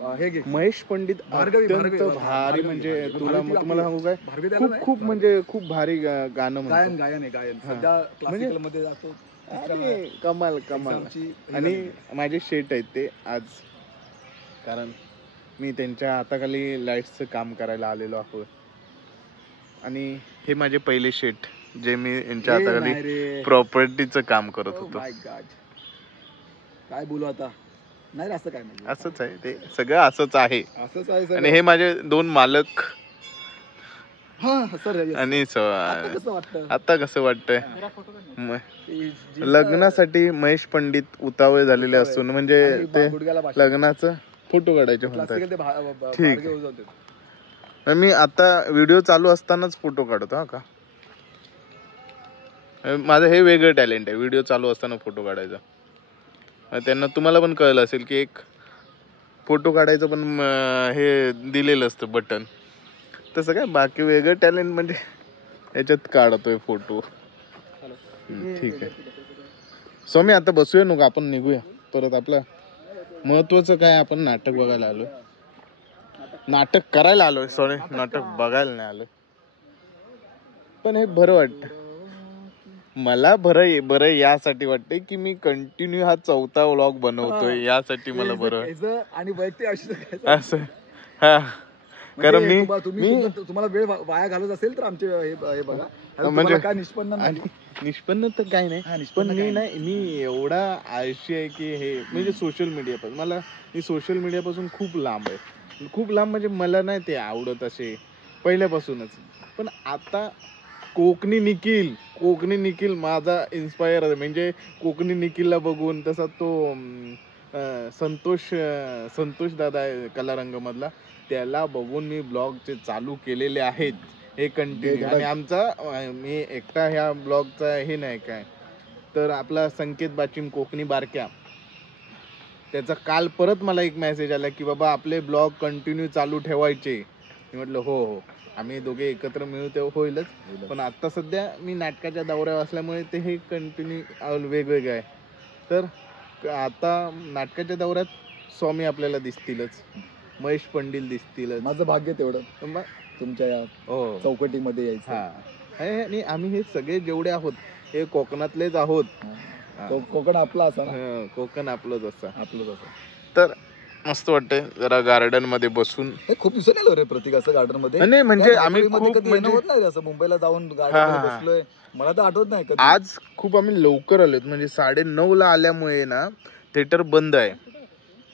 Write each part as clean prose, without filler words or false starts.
हे घे महेश पंडित अत्यंत भारी म्हणजे तुम्हाला सांगू काय खूप खूप म्हणजे खूप भारी गाणं म्हणतो. गायन आहे सध्या क्लासिकल मध्ये जातो. अरे कमाल कमाल. आणि माझे शेट आहेत ते आज, कारण मी त्यांच्या हाताखाली लाईट्सचं काम करायला आलेलो आहोत. आणि हे माझे पहिले शेट जे मी यांच्या हाताखाली प्रॉपर्टीचं काम करत होतो. काय बोलू आता, नाही असं काय नाही, असंच आहे ते सगळं असंच आहे. आणि हे माझे 2 मालक. आणि आता कसं वाटतंय लग्नासाठी महेश पंडित उतावळे झालेले असून म्हणजे ते लग्नाचं फोटो काढायचे म्हणतात. ठीक आहे, मी आता व्हिडिओ चालू असतानाच फोटो काढतो. हा का, माझं हे वेगळं टॅलेंट आहे, व्हिडिओ चालू असताना फोटो काढायचा. त्यांना तुम्हाला पण कळलं असेल की एक फोटो काढायचं पण हे दिलेलं असतं बटन, तसं काय बाकी वेगळं टॅलेंट म्हणजे याच्यात काढतोय फोटो. ठीक आहे स्वामी, आता बसूया नको, आपण निघूया परत. आपलं महत्वाचं काय, आपण नाटक बघायला आलोय, नाटक करायला आलोय, सॉरी नाटक बघायला नाही आलोय. पण हे बरं वाटतं मला, बरं यासाठी वाटतंय की मी कंटिन्यू हा 4था व्लॉग बनवतोय, यासाठी मला बरं. आणि असं हा, कारण मी तुम्हाला वेळ वाया घालत असेल तर आमचे हे बघा, म्हणजे काय निष्पन्न तर काय नाही, पण मी एवढा आळशी आहे की हे म्हणजे सोशल मीडिया पासून मी सोशल मीडिया पासून खूप लांब आहे. खूप लांब म्हणजे मला नाही ते आवडत असे पहिल्यापासूनच. पण आता कोकणी निखिल माझा इन्स्पायर आहे. म्हणजे कोकणी निखिलला बघून तसा तो संतोष दादा आहे कलारंग मधला, त्याला बघून मी ब्लॉगचे चालू केलेले आहेत हे कंटिन्यू. आणि आमचा मी एकटा ह्या ब्लॉगचा हे नाही काय, तर आपला संकेत बाचिम कोकणी बारक्या, त्याचा काल परत मला एक मेसेज आला की बाबा आपले ब्लॉग कंटिन्यू चालू ठेवायचे. मी म्हटलं हो, आम्ही दोघे एकत्र मिळू तेव्हा होईलच. पण आता सध्या मी नाटकाच्या दौऱ्यावर असल्यामुळे ते हे कंटिन्यू वेगवेगळे आहे. तर आता नाटकाच्या दौऱ्यात स्वामी आपल्याला दिसतीलच, महेश पंडित दिसतीलच. माझं भाग्य तेवढं तुमच्या या चौकटीमध्ये यायचं. आणि आम्ही हे सगळे जेवढे आहोत हे कोकणातलेच आहोत. कोकण आपला असा, कोकण आपलंच असं. तर मस्त वाटतंय जरा गार्डन मध्ये बसून. खूप दिवसांनी आलो रे प्रतीक असं गार्डन मध्ये. नाही म्हणजे आम्ही खूप म्हणजे होत नाही असं मुंबईला जाऊन गार्डन मध्ये बसलोय, मला तर आठवत नाही कधी. आज खूप आम्ही लवकर आलोत, म्हणजे 9:30ला आल्यामुळे ना थिएटर बंद आहे,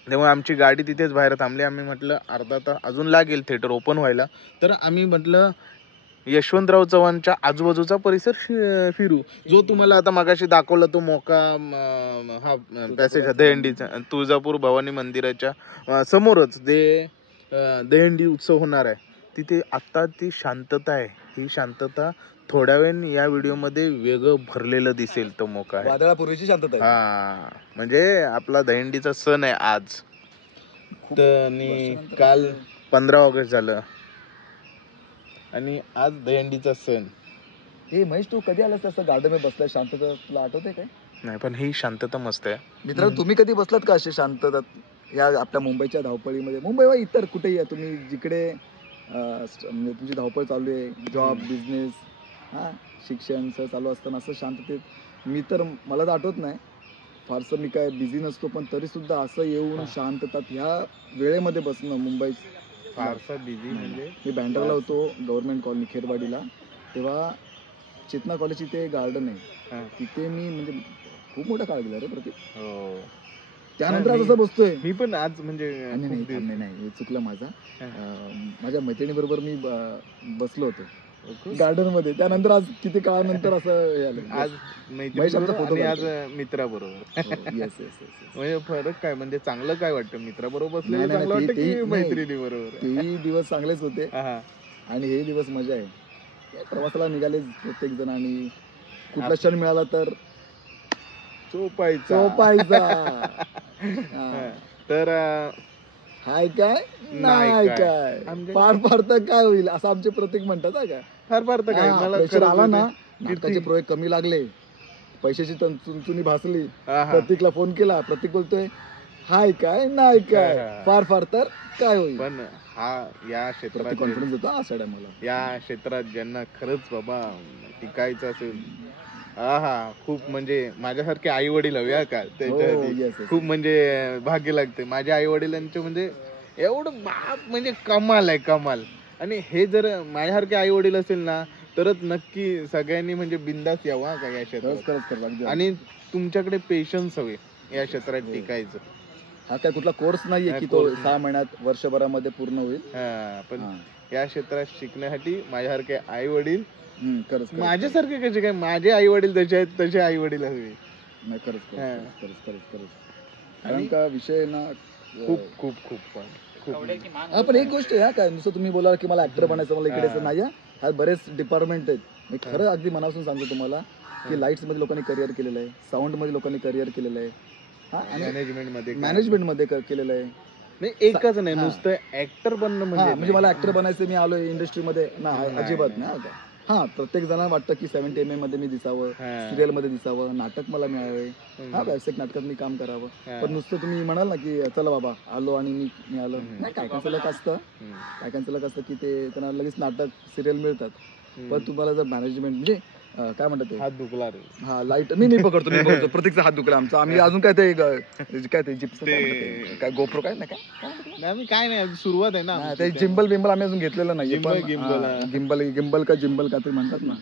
त्यामुळे आमची गाडी तिथेच बाहेर थांबली. आम्ही म्हटलं अर्धा तास अजून लागेल थिएटर ओपन व्हायला, तर आम्ही म्हटलं यशवंतराव चव्हाणच्या आजूबाजूचा परिसर फिरू. जो तुम्हाला आता मगाशी दाखवला तो मोका हा पॅसेज दहीहंडीचा, तुळजापूर भवानी मंदिराच्या समोरच जे दहीहंडी उत्सव होणार आहे तिथे आता ती शांतता आहे. ही शांतता थोड्या वेळ या व्हिडिओ मध्ये वेगळं भरलेलं दिसेल. तो मोका आहे, वादळापूर्वीची शांतता आहे. हा, म्हणजे आपला दहीहंडीचा सण आहे आज. आणि काल 15 ऑगस्ट झालं आणि आज दहीहंडीचा सण. हे महेश, तू कधी आलास असं गार्डन मध्ये बसलाय शांतता, तुला आठवतंय काय? नाही, पण ही शांतता मस्त आहे. मित्रांनो, तुम्ही कधी बसलात का अशी शांतता या आपल्या मुंबईच्या धावपळीमध्ये? मुंबई वा इतर कुठेही या तुम्ही, जिकडे म्हणजे तुमची धावपळ चालू आहे, जॉब, बिझनेस, शिक्षण सह चालू असताना असं शांततेत मी तर, मला तर आठवत नाही फारसं, मी काय बिझी नसतो, पण तरी सुद्धा असं येऊन शांततात ह्या वेळेमध्ये बसणं मुंबईत फारसा बिझी म्हणजे. मी बँड्राला होतो गव्हर्नमेंट कॉलनी खेरवाडीला, तेव्हा चेतना कॉलेज इथे गार्डन आहे, तिथे मी म्हणजे खूप मोठा काळ गेला रे प्रतीक. त्यानंतर असं बसतोय मी पण आज, म्हणजे नाही चुकलं माझा, माझ्या मैत्रिणी बरोबर मी बसलो होतो गार्डन मध्ये. त्यानंतर आज किती काळानंतर असं आज मैत्रिणी, आज मित्राबरोबर. म्हणजे फरक काय, म्हणजे चांगलं काय वाटतं मित्राबरोबर बसलेलं चांगलं वाटतं की मैत्रिणी बरोबर? तेही दिवस चांगलेच होते आणि हे दिवस मजा आहे. प्रवासाला निघाले प्रत्येक जण आणि कुठला क्षण मिळाला तर चोपायचा. तर हाय काय नाही काय, फार तर काय होईल असं आमचे प्रतीक म्हणतात. फार तर काय, मला आला ना, नाटकाचे प्रोजेक्ट कमी लागले, पैशाची चुनचुनी भासली, प्रतीकला फोन केला, प्रतीक बोलतोय हाय काय नाही काय हा. फार फार तर काय होईल. पण हा या क्षेत्रात कॉन्फिडन्स होता अशा टायमाला. या क्षेत्रात ज्यांना खरंच बाबा टिकायचं असेल, हा खूप म्हणजे माझ्यासारखे आई वडील हवे हा का त्याच्यासाठी. yes, yes. खूप म्हणजे भाग्य लागते माझ्या आई वडिलांचे, म्हणजे एवढं बाप म्हणजे कमाल आहे कमाल. आणि हे जर माझ्यासारखे आई वडील असेल ना तरच नक्की सगळ्यांनी म्हणजे बिंदास यावं हा का या क्षेत्रात. खरंच खरंच अगदी. आणि तुमच्याकडे पेशन्स हवे या क्षेत्रात हो. टिकायचं. हा काय कुठला कोर्स नाहीये हा, की तो course नाही. 6 महिन्यात वर्षभरामध्ये पूर्ण होईल. हा पण हा. या क्षेत्रात शिकण्यासाठी माझ्यासारखे आई वडील, खरंच खरंच. माझ्यासारखे कसे काय, माझे आई वडील जसे आहेत तसे आई वडील हवे. नाही खरंच हा. खरंच खरंच खरंच खरंच. कारण आणि का विषय ना खूप खूप खूप पण खूप. हा पण एक गोष्ट आहे हा काय नुसतं तुम्ही बोला की मला ऍक्टर बनायचं मला इकडेच हा. नाही हा. हा बरेच डिपार्टमेंट आहेत. मी खरं अगदी मनापासून सांगतो तुम्हाला की हा. लाईट्स मध्ये लोकांनी करिअर केलेलं आहे, साऊंड मध्ये लोकांनी करिअर केलेलं आहे, हा आणि मॅनेजमेंट मध्ये काय? मॅनेजमेंट मध्ये केलेलं आहे. नाही एकच नाही, हा. नुसतं ऍक्टर बनणं हा म्हणजे म्हणजे मला ऍक्टर बनायचं मी आलोय इंडस्ट्रीमध्ये ना नाही, अजिबात नाही. नाही का. हा प्रत्येक जणांना वाटतं की 70 मध्ये मी दिसावं, हा. सिरियल मध्ये दिसावं, नाटक मला मिळावे, हा व्यावसायिक नाटकात मी काम करावं. पण नुसतं तुम्ही म्हणाल ना की चला बाबा आलो आणि मी आलो, नाही काय कायचं लक असतं, काय कायचं लक असतं की ते त्यांना लगेच नाटक सिरियल मिळतात. पण तुम्हाला जर मॅनेजमेंट म्हणजे काय म्हणतात ते, हात दुखला रे. हा लाईट मी पकडतो मी बघतो प्रत्येकचा हात दुखला आमचा. आम्ही अजून काय ते काय ते जिप्स काय गोप्रो काय नाही काय नाही आम्ही काय नाही, अजून सुरुवात आहे ना नाही, आमची. ते जिंबल बिंबल आम्ही अजून घेतलेलं नाही. जिंबल, पण गिंबल, हा, गिंबल का जिंबल का ते म्हणतात ना.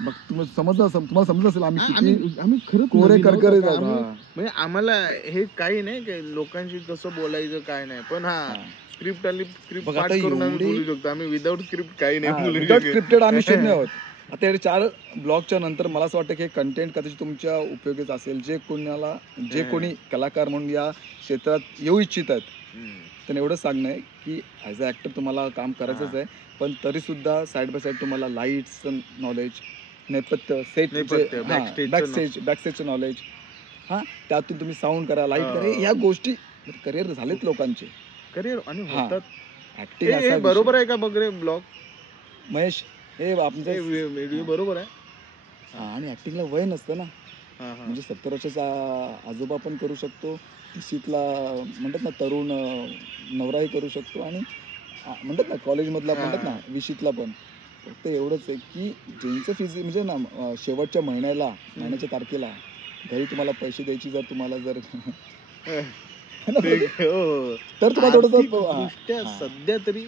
मग तुम्हाला समजलं असेल आम्ही किती आम्ही खरंच कोरे नवीन आहोत करकरीत आता. आहोत. आम्ही- हा. म्हणजे आम्हाला हे काही नाही की लोकांशी कसं बोलायचं काय नाही, पण हा स्क्रिप्ट आली, स्क्रिप्ट बघा पाठ आता करून आम्ही एवढी- बोलू शकतो. आम्ही विदाऊट स्क्रिप्ट काही नाही बोलू विदाउट शकत. स्क्रिप्टेड आम्ही शून्य आहोत. आता हे 4 ब्लॉगच्या नंतर मला असं वाटतं की हे कंटेंट कदाचित तुमच्या उपयोगीच असेल. जे कोणी कलाकार म्हणून या क्षेत्रात येऊ इच्छितात त्यांना एवढंच सांगणं आहे की ॲज अ ॲक्टर तुम्हाला काम करायचंच आहे, पण तरीसुद्धा साईड बाय साईड तुम्हाला लाईट्सचं नॉलेज, नेपथ्य सेट बॅकस्टेजचं नॉलेज, हां त्यातून तुम्ही साऊंड करा, लाईट करा, ह्या गोष्टी करिअर झालेत लोकांचे करिअर आणि हा. होतात. ऍक्टिंग असा बरोबर आहे का बघ रे ब्लॉग, महेश, हे आमचं व्हिडिओ बरोबर आहे. हा, आणि ऍक्टिंगला वय नसतं ना. हा, हा. म्हणजे 70 वर्षाचा आजोबा पण करू शकतो, 30ला म्हणतात ना तरुण नवराही करू शकतो, आणि म्हणतात ना कॉलेजमधला म्हणतात ना 20ला पण. फक्त एवढंच आहे की ज्यांचं म्हणजे ना शेवटच्या महिन्याच्या तारखेला घरी तुम्हाला पैसे द्यायची जर तुम्हाला जर तर तुम्हाला आर्थिकदृष्ट्या सध्या तरी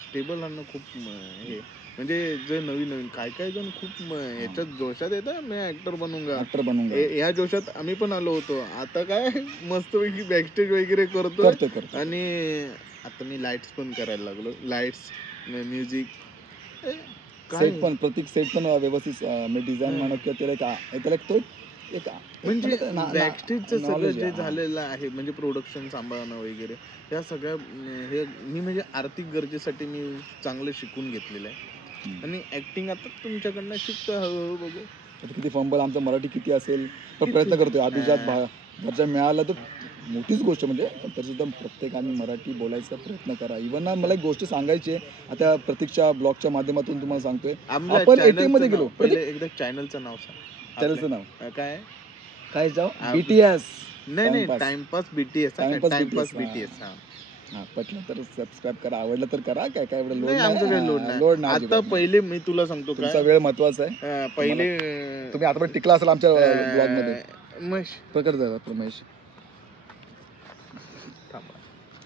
स्टेबल आणणं खूप हे, म्हणजे जे नवीन काय काय जण खूप याच्यात जोशात येतात, मी ऍक्टर बनूंगा या जोशात आम्ही पण आलो होतो. आता काय मस्तपैकी बॅकस्टेज वगैरे करतो. आणि आता मी लाईट्स पण करायला लागलो, लाईट्स, म्युझिक, सेट पण प्रत्येक सेट पण व्यवस्थित डिझाईन म्हणा किंवा त्याला तो एक म्हणजे बॅकस्टेजचं सगळं जे झालेलं आहे, म्हणजे प्रोडक्शन सांभाळणं वगैरे, या सगळ्या हे मी म्हणजे आर्थिक गरजेसाठी मी चांगलं शिकून घेतलेलं आहे. आणि ऍक्टिंग आता तुमच्याकडनं शिकतो हळूहळू, बघू किती फंबल आमचं मराठी किती असेल पण प्रयत्न करतोय. अभिजात दर्जा मिळाला तर मोठीच गोष्ट, म्हणजे पण तरी सुद्धा प्रत्येकाने मराठी बोलायचा प्रयत्न करा. इव्हन ना मला एक गोष्ट सांगायची आहे, आता प्रतीकच्या ब्लॉगच्या माध्यमातून तुम्हाला सांगतोय, आपण एटीएम मध्ये गेलो. पहिले एकदा चॅनलचं नाव सांग. चॅनलचं नाव काय काय जाऊ BTS, नाही टाइमपास BTS, टाइमपास BTS. हा पटलं तर सबस्क्राईब करा, आवडलं तर करा. काय काय एवढं नाही, आमचं काही लोड नाही. आता पहिले मी तुला सांगतो, तुमचा वेळ महत्वाचा आहे. पहिले तुम्ही आता पण टिकला असेल आमच्या ब्लॉग मध्ये. महेश प्रकार झाला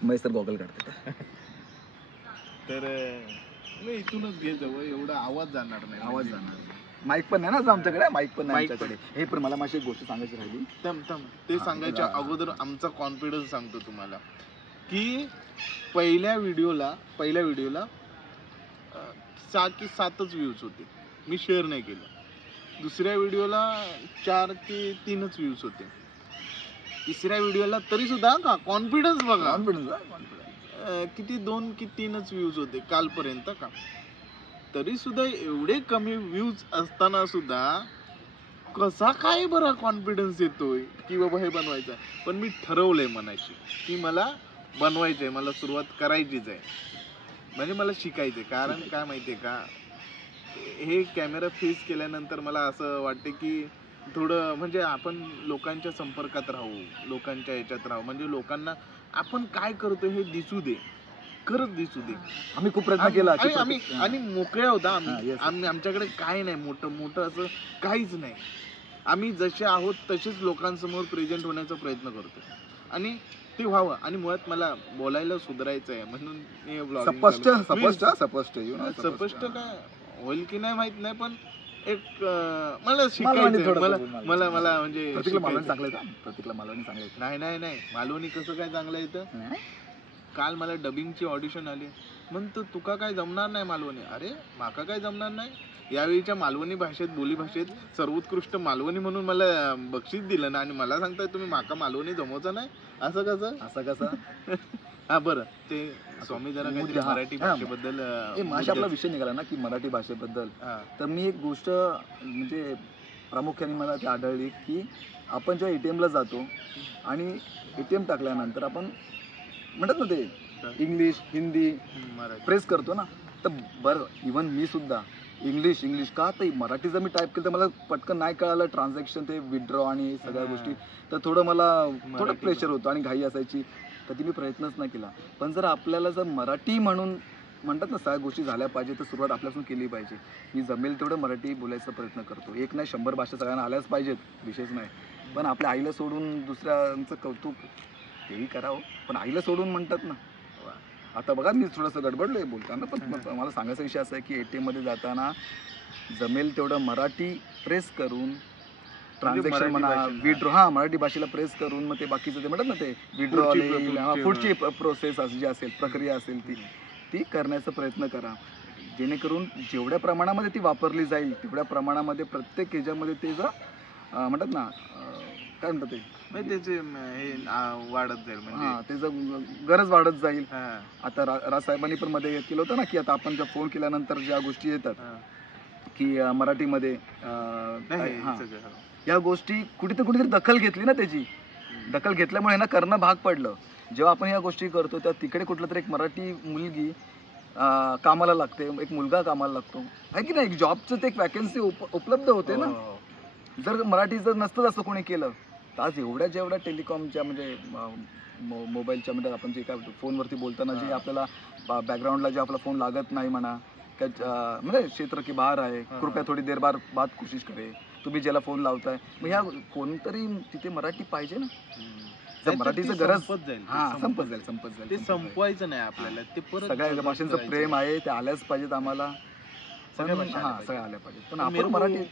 महेश तर गॉगल काढते तर मी इथूनच घे जवळ, एवढा आवाज जाणार नाही. आवाज जाणार, माईक पण नाही ना आमच्याकडे, माईक पण नाही आमच्याकडे. हे पण मला माझी एक गोष्ट सांगायची राहिली. ते सांगायच्या अगोदर आमचा कॉन्फिडन्स सांगतो तुम्हाला की पहिल्या व्हिडिओला 6 की 7च व्ह्यूज होते, मी शेअर नाही केलं. दुसऱ्या व्हिडिओला 4 की 3च व्ह्यूज होते. तिसऱ्या व्हिडिओला तरी सुद्धा का कॉन्फिडन्स बघा, किती 2 की 3च व्ह्यूज होते कालपर्यंत का. तरी सुद्धा एवढे कमी व्ह्यूज असताना सुद्धा कसा काय बरा कॉन्फिडन्स येतोय की बाबा हे बनवायचं आहे. पण मी ठरवलंय मनाशी की मला बनवायचंय, मला सुरुवात करायचीच आहे, म्हणजे मला शिकायचंय. कारण काय माहितीये का, हे कॅमेरा फेस केल्यानंतर मला असं वाटते की थोडं म्हणजे आपण लोकांच्या संपर्कात राहू, लोकांच्या याच्यात राहू, म्हणजे लोकांना आपण काय करतो हे दिसू दे, खरंच दिसू दे. आम्ही खूप प्रयत्न केला की आम्ही आणि मोकळ्या होता हा, yes. आमच्याकडे काय नाही मोठं मोठं असं काहीच नाही. आम्ही जसे आहोत तसेच लोकांसमोर प्रेझेंट होण्याचा प्रयत्न करतो आणि ते व्हावं. आणि मुळात मला बोलायला सुधारायचं आहे म्हणून मी vlogging स्पष्ट चालू- स्पष्ट मी- स्पष्ट you know, स्पष्ट काय होईल की नाही माहित नाही, पण एक मला मालवणी शिकायचं थोडंसं मला बोल, मला मला म्हणजे प्रतीकला मालवणी शिकायचंय. चांगलं येतं, प्रतीकला मालवणी चांगलं येतं. नाही मालवणी कसं काय चांगलं येतं. नाही? काल मला डबिंगची ऑडिशन आली, म्हणतो तुका काय जमणार नाही मालवणी. अरे माका काय जमणार नाही. यावेळीच्या मालवणी भाषेत बोली भाषेत सर्वोत्कृष्ट मालवणी म्हणून मला बक्षीस दिलं ना, आणि मला सांगताय तुम्ही माका मालवणी जमवचं नाही. असं कसं असं कसं हा बरं ते स्वामी जरा काहीतरी मुद्दा- मराठी हा. भाषेबद्दल माशी आपला विषय निघाला ना की मराठी भाषेबद्दल, हा. तर मी एक गोष्ट म्हणजे प्रामुख्याने मला ती आढळली की आपण जेव्हा ATM ला जातो आणि ATM टाकल्यानंतर आपण म्हणतात ना ते इंग्लिश हिंदी मराठी प्रेस करतो ना, तर बरं इवन मी सुद्धा इंग्लिश का तर मराठी जर मी टाईप केलं तर मला पटकन नाही कळालं ट्रान्झॅक्शन ते विथड्रॉ आणि सगळ्या हा. गोष्टी, तर थोडं मला थोडं मराठी प्रेशर होतं आणि घाई असायची. कधी मी प्रयत्नच नाही केला. पण जर आपल्याला जर मराठी म्हणून म्हणतात ना सगळ्या गोष्टी झाल्या पाहिजे तर सुरुवात आपल्यापासून केली पाहिजे. मी जमेल तेवढं मराठी बोलायचा प्रयत्न करतो. एक नाही 100 भाषा सगळ्यांना आल्याच पाहिजेत, विशेष नाही. पण आपल्या आईला सोडून दुसऱ्यांचं कौतुक तेही करावं, पण आईला सोडून म्हणतात ना. आता बघा मी थोडंसं गडबडलोय बोलताना, पण मला सांगायचा विषय असा आहे की ATM मध्ये जाताना जमेल तेवढं मराठी प्रेस करून ट्रान्झॅक्शन मराठी म्हणा भाषेत, विड्रॉ, हा मराठी भाषेला प्रेस करून मग ते बाकीचं ते म्हणतात ना ते विड्रॉ पुढची प्रोसेस जी असेल प्रक्रिया असेल ती करण्याचा प्रयत्न करा, जेणेकरून जेवढ्या प्रमाणामध्ये ती वापरली जाईल तेवढ्या प्रमाणामध्ये प्रत्येक ह्याच्यामध्ये ते जर म्हणतात ना काय म्हणतात ते म्हणजे त्याचे हे वाढत जाईल म्हणजे हा त्याचं गरज वाढत जाईल. हा. आता राजसाहेबांनी पण मध्ये केलं होतं ना की आता आपण फोन केल्यानंतर ज्या गोष्टी येतात हा. की मराठीमध्ये नाही, हा सगळं, हो. या गोष्टी कुठेतरी दखल घेतली ना, त्याची दखल घेतल्यामुळे ना करणं भाग पडलं. जेव्हा आपण या गोष्टी करतो तेव्हा तिकडे कुठलं तरी एक मराठी मुलगी कामाला लागते, एक मुलगा कामाला लागतो आहे की नाही, जॉबचं ते एक वॅकन्सी उपलब्ध होते ना. हो. जर मराठी जर नसतं असं कोणी केलं तर आज जेवढ्या टेलिकॉमच्या म्हणजे मोबाईलच्या म्हणजे आपण जे काय फोनवरती बोलताना जे आपल्याला बॅकग्राऊंडला जे आपला फोन लागत नाही म्हणा, म्हणजे क्षेत्र की बाहेर आहे, कृपया थोडी देर बाद कोशिश करे, तुम्ही ज्याला फोन लावताय मग ह्या कोणतरी तिथे मराठी पाहिजे ना. जर मराठीचं गरज संपत जाईल ते संपवायचं नाही आपल्याला, ते परत सगळ्या भाषांचं प्रेम आहे ते आल्याच पाहिजेत आम्हाला, सगळ्या भाषा आल्या सगळ्या आल्या पाहिजेत. पण पाहिजेत. आपण मराठी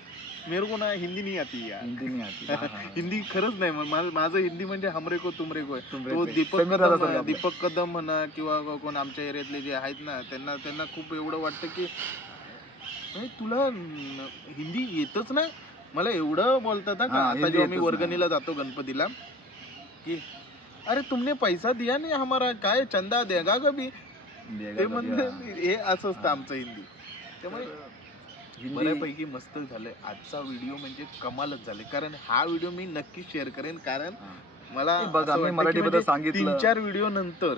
मेरे को ना हिंदी नहीं आती यार. हिंदी नाही आती. हिंदी खरंच नाही. माझं हिंदी म्हणजे हमरे को तुमरे को आहे. तुमरे तो को. दीपक समीर दादा कदम सारखा दीपक कदम म्हणा किंवा कोण आमच्या एरियातले जे आहेत ना, त्यांना खूप एवढं वाटतं की "अरे, तुला हिंदी येतच नाही." मला एवढं बोलतात हा का, हा, आता हिंदी जेव्हा मी येतच वर्गणीला जातो गणपतीला की अरे तुमने पैसा दिया नहीं हमारा, काय चंदा देगा कभी. ते म्हणलं हे असं असतं आमचं हिंदी. त्यामुळे बऱ्यापैकी मस्त झालंय आजचा व्हिडिओ, म्हणजे कमालच झाले. कारण हा व्हिडिओ मी नक्की शेअर करेन, कारण मला बघा मी मराठीबद्दल सांगितलं 3-4 व्हिडिओ नंतर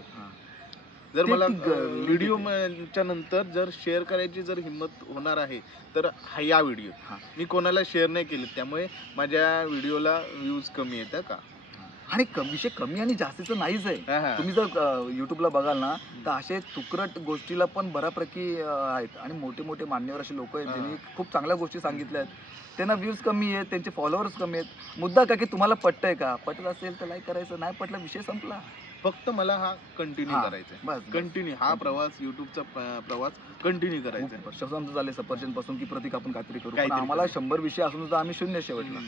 जर ते मला ती व्हिडिओच्या नंतर जर शेअर करायची जर हिंमत होणार आहे तर या व्हिडिओ मी कोणाला शेअर नाही केले, त्यामुळे माझ्या व्हिडिओला व्ह्यूज कमी येतात का. आणि विषय कमी आणि जास्तीचं नाहीच आहे. तुम्ही जर युट्यूबला बघाल ना तर असे तुकरट गोष्टीला पण बऱ्यापैकी आहेत आणि मोठे मोठे मान्यवर असे लोक आहेत ज्यांनी खूप चांगल्या गोष्टी सांगितल्या आहेत. त्यांना व्ह्यूज कमी आहेत, त्यांचे फॉलोअर्स कमी आहेत. मुद्दा का की तुम्हाला पटतंय का, पटत असेल तर लाईक करायचं, नाही पटला विषय संपला. फक्त मला हा कंटिन्यू करायचा आहे, बस कंटिन्यू हा प्रवास, युट्यूबचा प्रवास कंटिन्यू करायचा आहे. वर्ष आमचं झाले सफरचंद पासून की प्रतीक आपण काहीतरी करू, पण काहीतरी आम्हाला 100 विषय असून सुद्धा आम्ही शून्य शेवटला.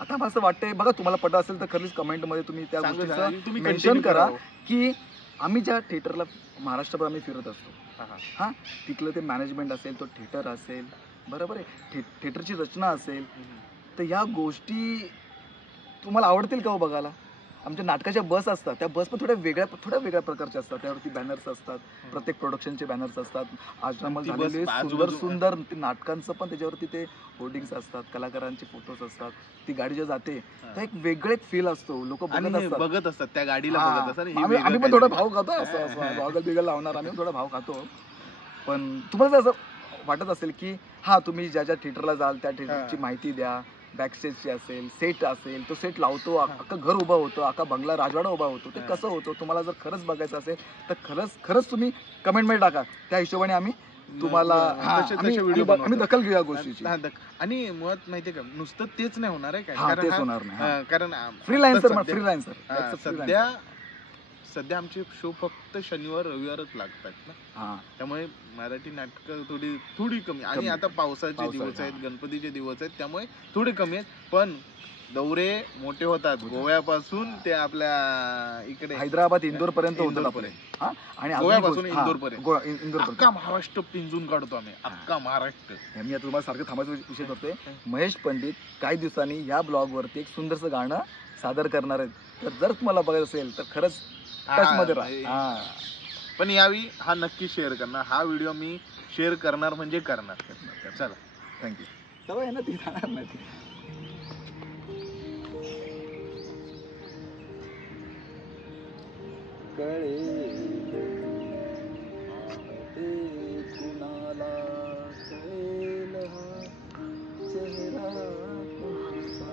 आता मला असं वाटतंय बघा, तुम्हाला पटत असेल तर खरीच कमेंटमध्ये तुम्ही त्या गोष्टीचं मेन्शन करा की आम्ही ज्या थिएटरला महाराष्ट्रभर आम्ही फिरत असतो, हां तिथलं ते मॅनेजमेंट असेल, तो थिएटर असेल, बरोबर आहे, थिएटरची रचना असेल, तर ह्या गोष्टी तुम्हाला आवडतील का हो बघायला. आमच्या नाटकाच्या बस असतात, त्या बस पण थोड्या वेगळ्या प्रकारच्या असतात, त्यावरती बॅनर्स असतात, प्रत्येक प्रोडक्शनचे बॅनर्स असतात, आजरामल झालेले सुंदर ते नाटकांचं पण त्याच्यावरती ते होर्डिंग्स असतात, कलाकारांचे फोटोज असतात. ती गाडी जेव्हा जाते तर एक वेगळं एक फील असतो, लोक बघत असतात त्या गाडीला, आम्ही पण थोडा भाव खातो, असं गॉगल बिगल लावणार आम्ही थोडा भाव खातो. पण तुम्हाला असं वाटत असेल की हा तुम्ही ज्या थिएटरला जाल त्या थिएटरची माहिती द्या, बॅकस्टेजची असेल, सेट असेल, तो सेट लावतो, अख्खं घर उभं होतं, अख्खा बंगला राजवाडा उभा होतो, ते कसं होतं तुम्हाला जर खरंच बघायचं असेल तर खरंच तुम्ही कमेंटमध्ये टाका. त्या हिशोबाने आम्ही तुम्हाला आम्ही दखल घेऊ या गोष्टीची. आणि मुळात माहितीये का, नुसतं तेच नाही होणार आहे हा, काय, तेच होणार नाही. कारण फ्रीलान्सर सध्या आमचे शो फक्त शनिवार रविवारच लागतात ना, त्यामुळे मराठी नाटकं थोडी कमी. आणि आता पावसाचे दिवस आहेत, गणपतीचे दिवस आहेत, त्यामुळे थोडी कमी आहेत. पण दौरे मोठे होतात, गोव्यापासून ते आपल्या इकडे हैदराबाद, इंदोर पर्यंत होतात. आणि गोव्यापासून इंदोर पर्यंत अख्खा महाराष्ट्र पिंजून काढतो आम्ही, अख्खा महाराष्ट्र. मी आता तुम्हाला सारखं थांबायचा विषय करतोय. महेश पंडित काही दिवसांनी या ब्लॉग वरती एक सुंदरसं गाणं सादर करणार आहेत. तर जर तुम्हाला बघायचं असेल तर खरंच टच मध्ये राहा. पण यावेळी हा नक्की शेअर करणार, हा व्हिडिओ मी शेअर करणार म्हणजे करणार. चला, थँक्यू. सवय आहे ना ती, जाणार नाही. कुणाला कळेल हा चेहरा तुमचा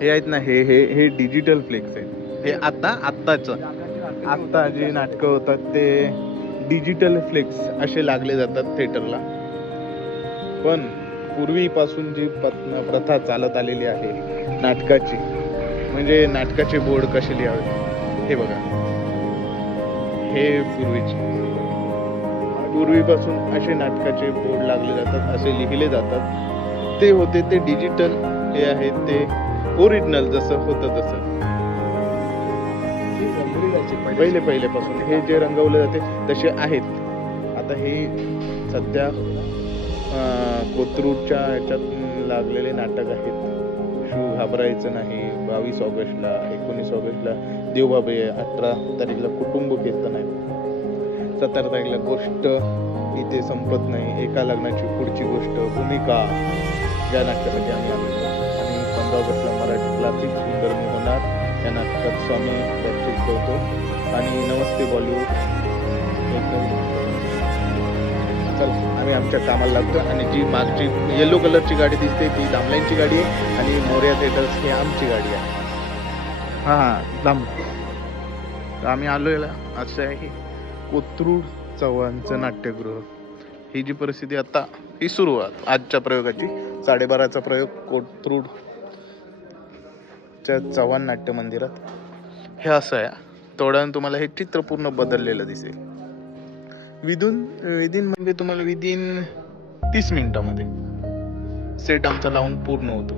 हे आहेत ना, हे डिजिटल फ्लेक्स आहेत. हे आत्ता जे नाटकं होतात ते डिजिटल फ्लेक्स असे लागले जातात थिएटरला. पण पूर्वीपासून जी प्रथा चालत आलेली आहे नाटकाची, म्हणजे नाटकाचे बोर्ड कसे लिहावे, हे बघा, हे पूर्वीपासून असे नाटकाचे बोर्ड लागले जातात, असे लिहिले जातात. ते होते ते डिजिटल, हे आहेत ते ओरिजिनल, जसं होतं तसं पहिलेपासून हे जे रंगवले जाते तसे आहेत. आता हे सध्या कोथरूडच्या ह्याच्यात लागलेले नाटक आहेत. शिव घाबरायचं नाही, 22 ऑगस्टला, 19 ऑगस्टला देवबाबे, 18 तारीखला कुटुंब कीर्तन आहे, 17 तारीखला गोष्ट इथे संपत नाही, एका लग्नाची पुढची गोष्ट, भूमिका, या नाटकासाठी आम्ही आलो. आणि 15 ऑगस्टला मराठी क्लासिक सुंदर मी होणार, या नाटकात स्वामी होतो. आणि नमस्ते बॉलिवूड. चला, आम्ही आमच्या कामाला लागतो. आणि जी मागची येलो कलरची गाडी दिसते ती दामलाईनची गाडी आहे, आणि मोर्या थिएटर्स ही आमची गाडी आहे. तर आम्ही आलोय असं आहे कोथरूड चव्हाणचं नाट्यगृह. ही जी परिस्थिती आता ही सुरुवात आजच्या प्रयोगाची, 12:30चा प्रयोग कोथरूड चव्हाण नाट्य मंदिरात. हे असं आहे. थोड्यानं तुम्हाला हे चित्र पूर्ण बदललेलं दिसेल. विदिन म्हणजे तुम्हाला विदिन 30 मिनिटामध्ये सेट आमचा लावून पूर्ण होतो.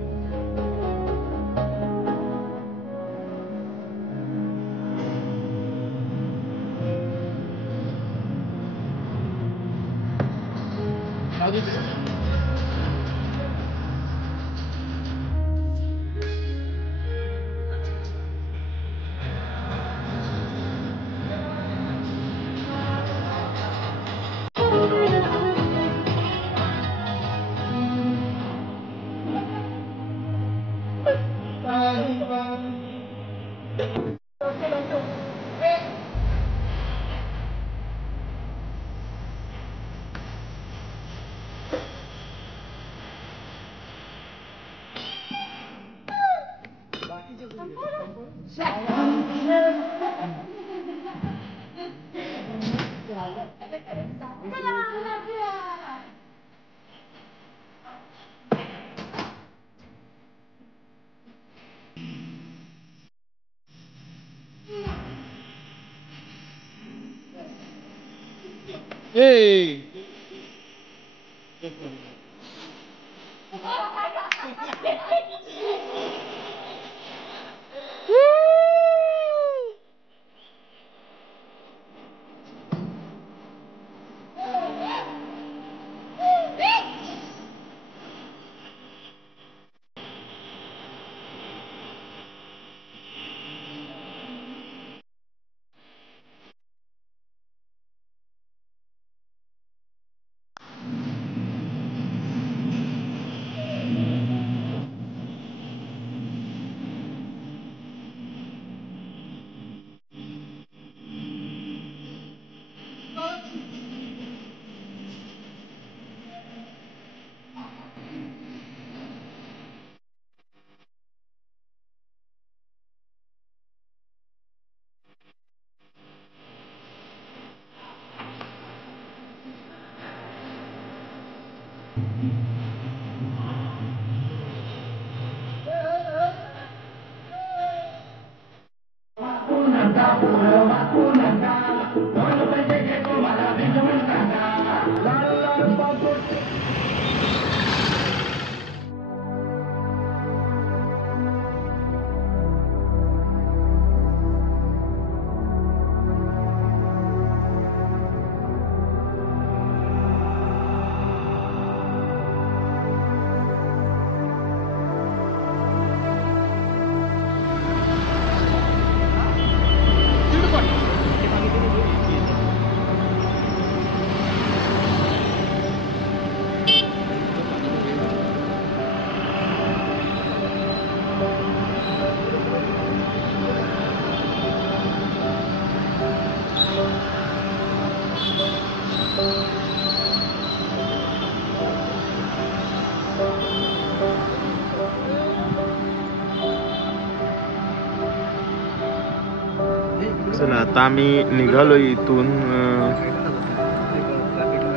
चला आता आम्ही निघालो इथून.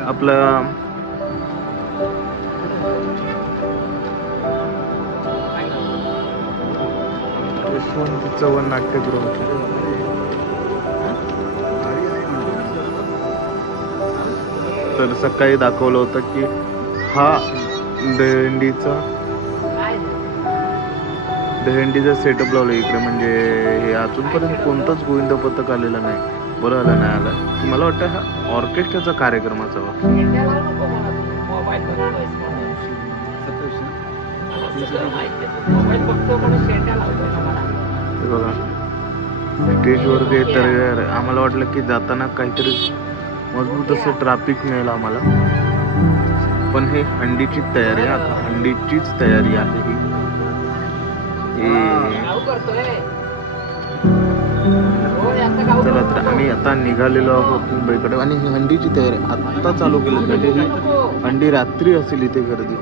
आपला यशवंत चव्हाण नाट्यगृह. तर सकाळी दाखवलं होतं की हा दहीहंडीचा सेटअप लावला इकडे. म्हणजे हे अजूनपर्यंत कोणतंच गोविंद पथक आलेलं नाही. बरं आलं नाही आलं की मला वाटतं हा ऑर्केस्ट्राचा कार्यक्रम असावा. हे बघा स्टेजवर काही तर आम्हाला वाटलं की जाताना काहीतरी मजबूत असं ट्रॅफिक मिळेल आम्हाला. पण हे हंडीचीच तयारी आहे. आता हंडीचीच तयारी आहे ही. चला तर आम्ही आता निघालेलो आहोत मुंबईकडे. आणि ही हंडीची तयारी आत्ता चालू केली. म्हणजे ही हंडी रात्री असेल इथे गर्दी.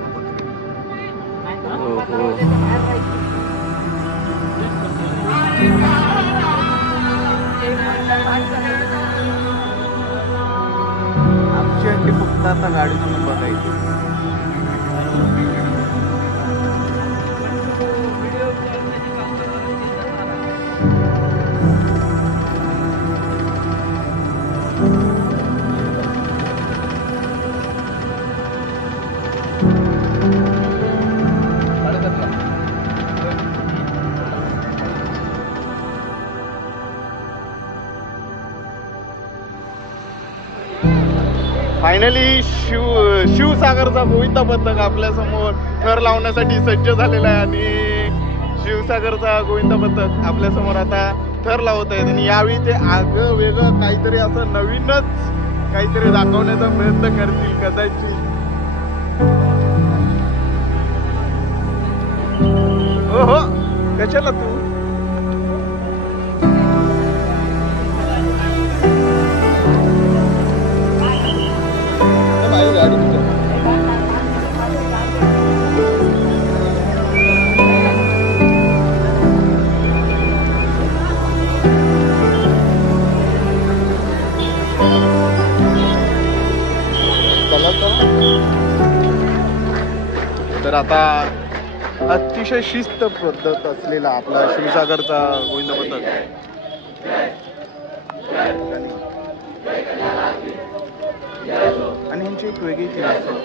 हो हो. आमची हंडी फक्त आता गाडीतून बघायची. फायनली शिवसागरचा गोविंदा पथक आपल्या समोर थर लावण्यासाठी सज्ज झालेला आहे. आणि शिवसागरचा गोविंदा पथक आपल्या समोर आता थर लावत आहेत. आणि यावेळी ते आगं वेगळं काहीतरी असं नवीनच काहीतरी दाखवण्याचा प्रयत्न करतील कदाचित. हो हो. कशाला तू तर आता अतिशय शिस्त पद्धत असलेला आपला शिवसागरचा गोविंद पथक. आणि यांची एक वेगळी टीम असते.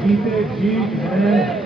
जीते जीत है।